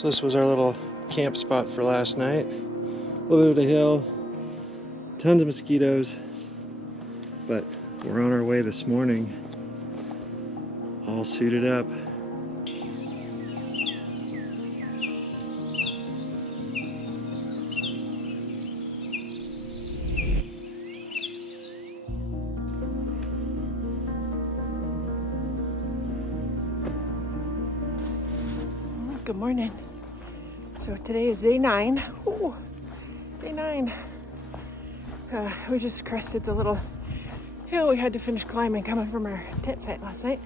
So this was our little camp spot for last night. A little bit of a hill, tons of mosquitoes, but we're on our way this morning, all suited up. Good morning. So today is day 9. Ooh, day 9. We just crested the little hill we had to finish climbing coming from our tent site last night.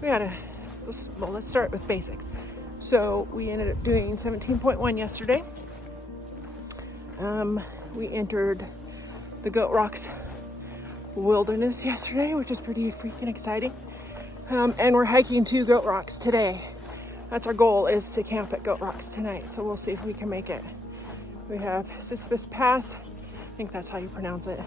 We had let's start with basics. So we ended up doing 17.1 yesterday. We entered the Goat Rocks wilderness yesterday, which is pretty freaking exciting. And we're hiking to Goat Rocks today. That's our goal, is to camp at Goat Rocks tonight. So we'll see if we can make it. We have Sisyphus Pass, I think that's how you pronounce it,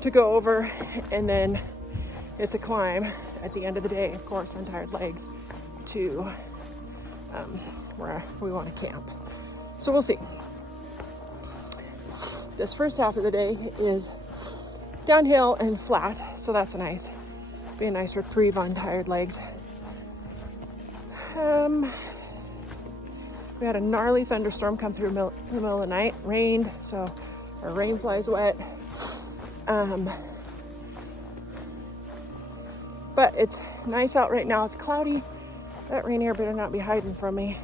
to go over, and then it's a climb at the end of the day, of course, on tired legs, to where we want to camp. So we'll see. This first half of the day is downhill and flat, so that's nice. Be a nice reprieve on tired legs. We had a gnarly thunderstorm come through in the middle of the night. Rained, so our rain fly's wet. But it's nice out right now. It's cloudy. That rain here better not be hiding from me.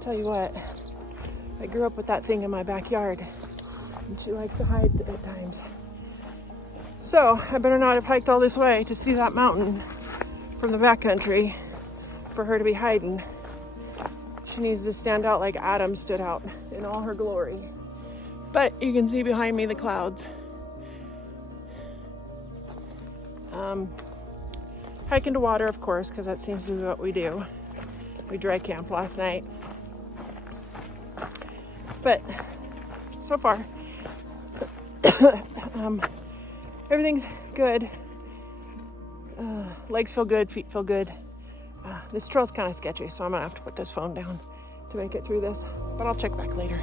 Tell you what, I grew up with that thing in my backyard, and she likes to hide at times. So I better not have hiked all this way to see that mountain from the backcountry for her to be hiding. She needs to stand out like Adam stood out in all her glory. But you can see behind me the clouds. Hiking to water, of course, because that seems to be what we do. We dry camp last night. But so far, everything's good. Legs feel good, feet feel good. This trail's kind of sketchy, so I'm gonna have to put this phone down to make it through this, but I'll check back later.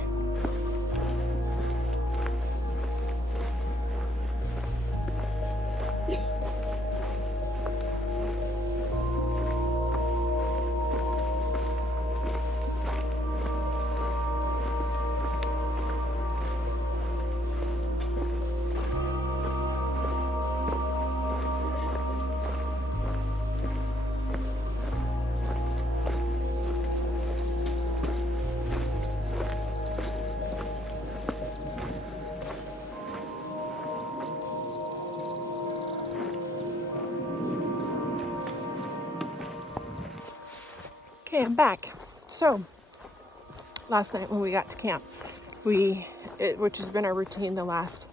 Okay, I'm back. So, last night when we got to camp, which has been our routine the last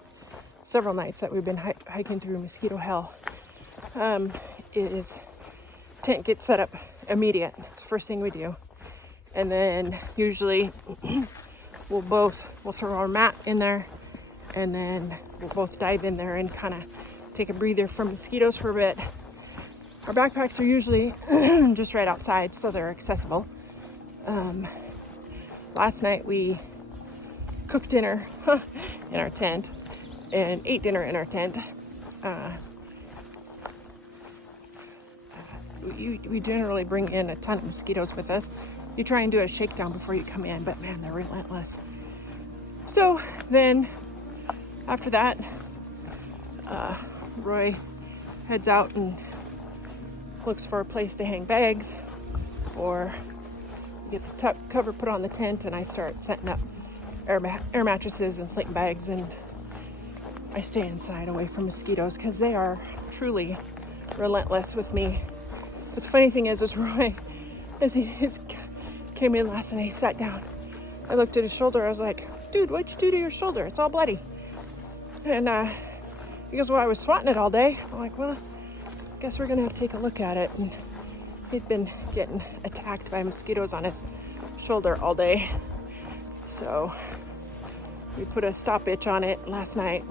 several nights that we've been hiking through mosquito hell, is tent gets set up immediate. It's the first thing we do. And then usually we'll throw our mat in there, and then we'll both dive in there and kind of take a breather from mosquitoes for a bit. Our backpacks are usually just right outside, so they're accessible. Last night we cooked dinner in our tent and ate dinner in our tent. We generally bring in a ton of mosquitoes with us. You try and do a shakedown before you come in, but man, they're relentless. So then after that, Roy heads out and looks for a place to hang bags, or get the cover put on the tent, and I start setting up air mattresses and sleeping bags, and I stay inside away from mosquitoes because they are truly relentless with me. But the funny thing is Roy, as he came in last night, he sat down. I looked at his shoulder. I was like, dude, what'd you do to your shoulder? It's all bloody. And he goes, well, I was swatting it all day. I'm like, well, guess we're gonna have to take a look at it. And he'd been getting attacked by mosquitoes on his shoulder all day, so we put a stopwatch on it last night,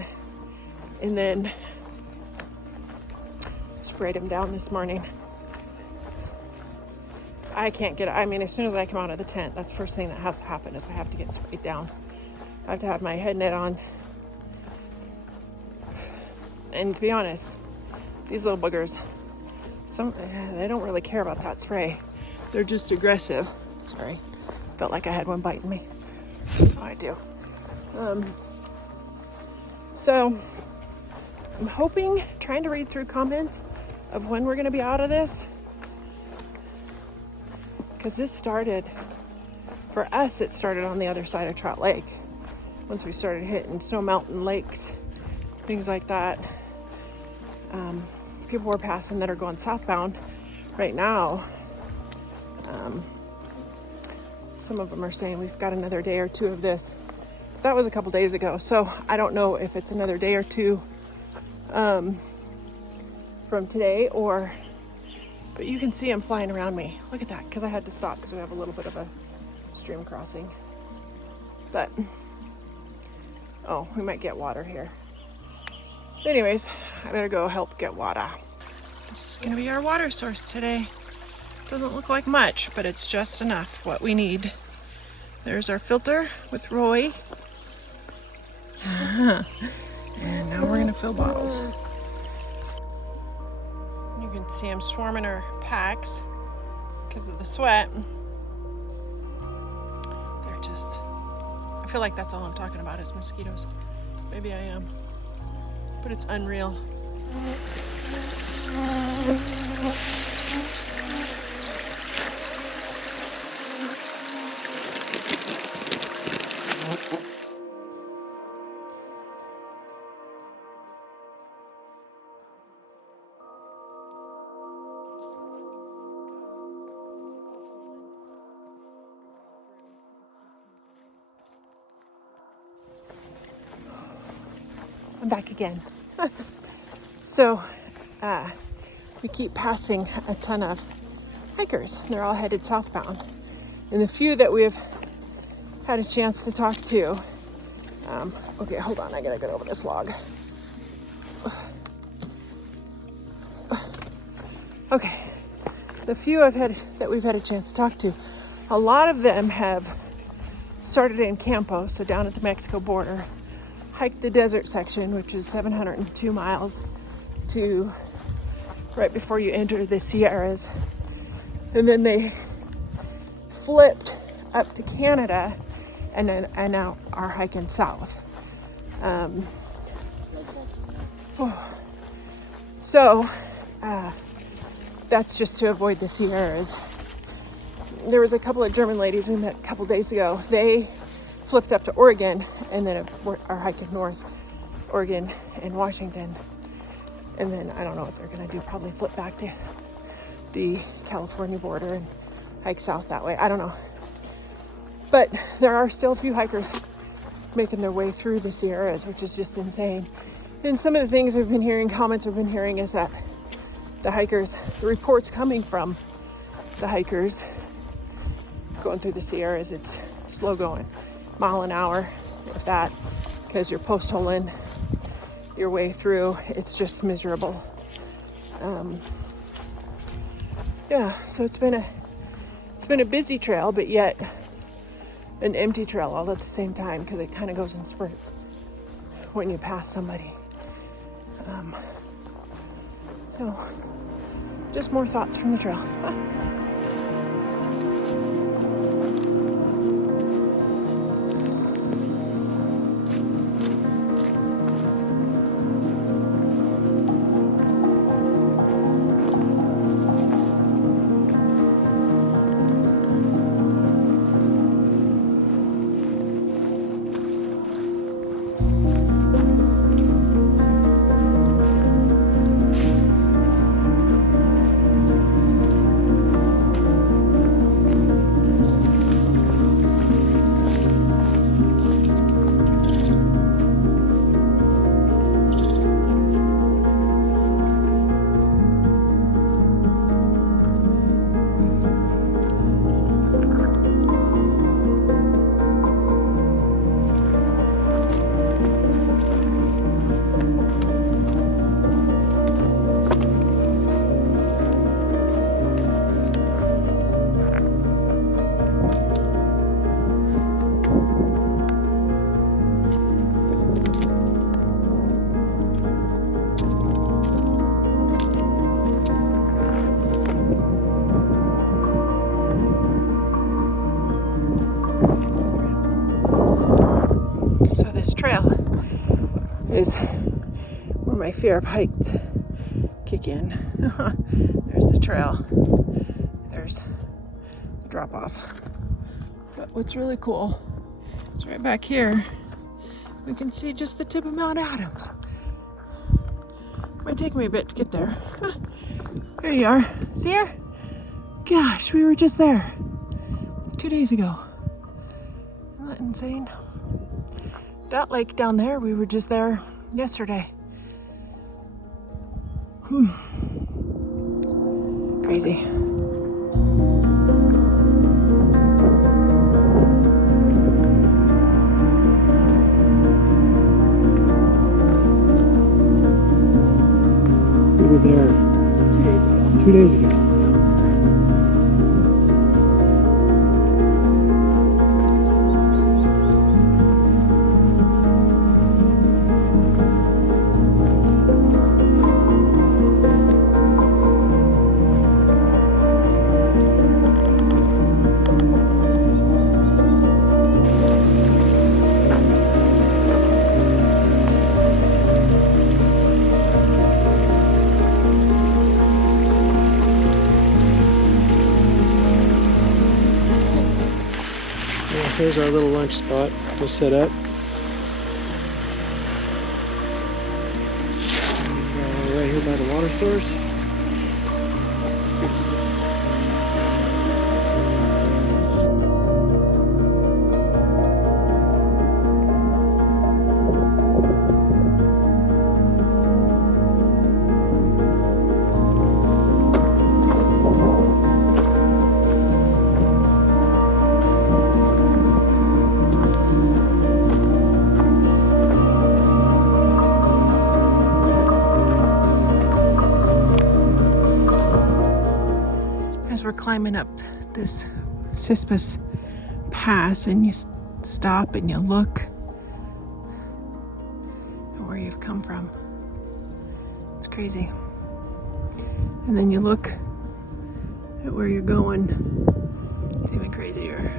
and then sprayed them down this morning. I can't get, I mean, as soon as I come out of the tent, that's the first thing that has to happen is I have to get sprayed down. I have to have my head net on. And to be honest, these little boogers, they don't really care about that spray. They're just aggressive. Sorry, felt like I had one biting me. Oh, I do. So I'm hoping, trying to read through comments of when we're going to be out of this. Because this started, for us, it started on the other side of Trout Lake. Once we started hitting Snow Mountain lakes, things like that. People were passing that are going southbound right now. Some of them are saying we've got another day or two of this. That was a couple days ago, so I don't know if it's another day or two from today, or, but you can see them flying around me. Look at that, because I had to stop because we have a little bit of a stream crossing. But, oh, we might get water here. Anyways, I better go help get water. This is going to be our water source today. Doesn't look like much, but it's just enough, what we need. There's our filter with Roy. And now we're going to fill bottles. You can see them swarming our packs because of the sweat. They're just, I feel like that's all I'm talking about is mosquitoes. Maybe I am. But it's unreal. I'm back again. So, we keep passing a ton of hikers. They're all headed southbound. And the few that we've had a chance to talk to, okay, hold on, I gotta get over this log. Okay, the few that we've had a chance to talk to, a lot of them have started in Campo, so down at the Mexico border, hiked the desert section, which is 702 miles to right before you enter the Sierras, and then they flipped up to Canada and now are hiking south. So that's just to avoid the Sierras. There was a couple of German ladies we met a couple days ago. They flipped up to Oregon and then are hiking north, Oregon and Washington. And then I don't know what they're gonna do, probably flip back to the California border and hike south that way. I don't know. But there are still a few hikers making their way through the Sierras, which is just insane. And some of the things we've been hearing, comments we've been hearing, is that the hikers, the reports coming from the hikers going through the Sierras, it's slow going, mile an hour, if that, because you're post-holing your way through. It's just miserable. Yeah, so it's been a busy trail, but yet an empty trail all at the same time, because it kind of goes in spurts when you pass somebody. So just more thoughts from the trail. So this trail is where my fear of heights kick in. There's the trail. There's the drop off. But what's really cool is right back here, we can see just the tip of Mount Adams. Might take me a bit to get there. There you are. See her? Gosh, we were just there 2 days ago. Isn't that insane? That lake down there, we were just there yesterday. Crazy. We were there 2 days ago. Here's our little lunch spot. We'll set up. Right here by the water source. As we're climbing up this Sispus Pass, and you stop and you look at where you've come from. It's crazy. And then you look at where you're going. It's even crazier.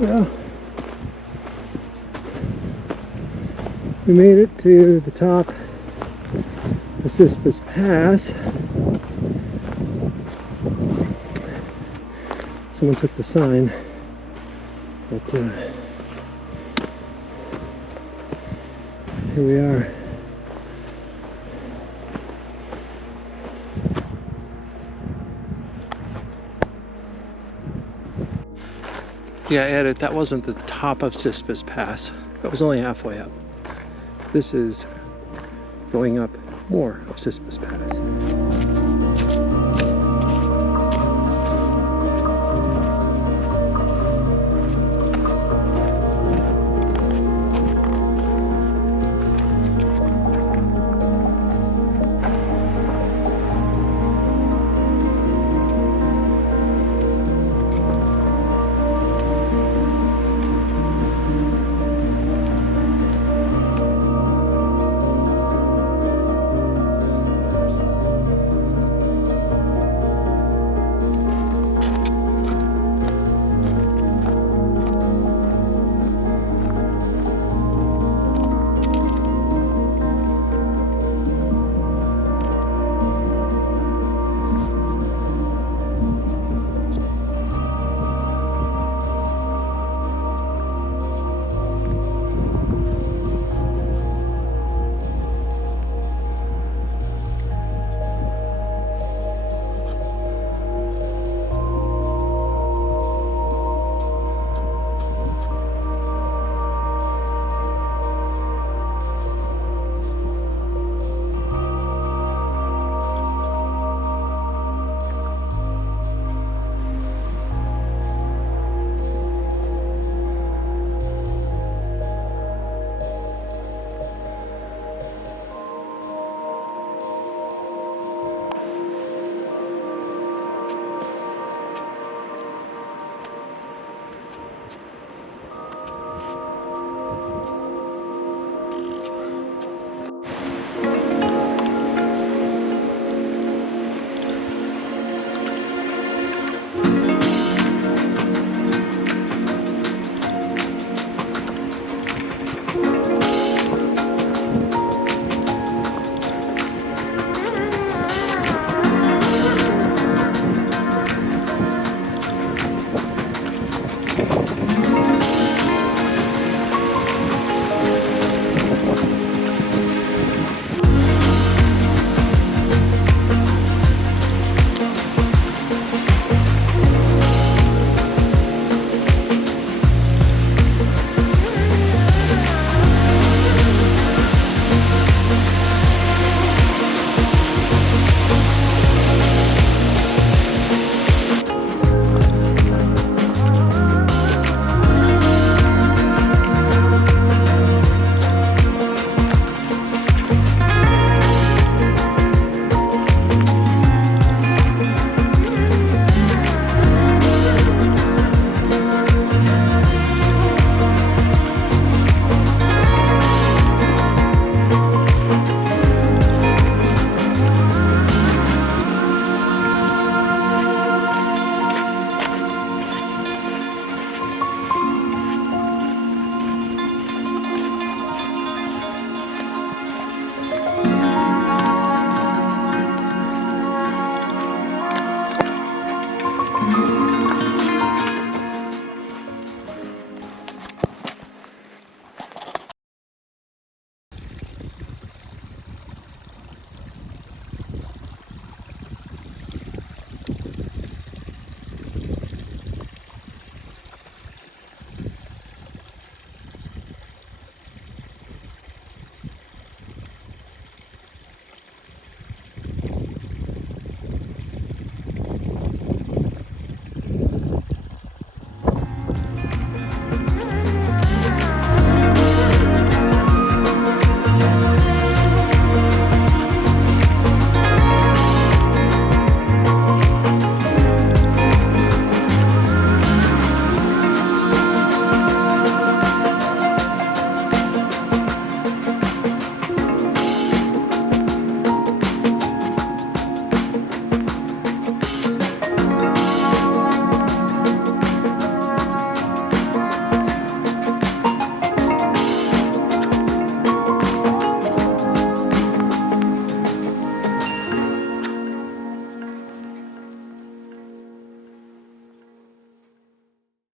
Well, we made it to the top of Sispus Pass. Someone took the sign, but here we are. Yeah, edit, that wasn't the top of Sispus Pass. That was only halfway up. This is going up more of Sispus Pass.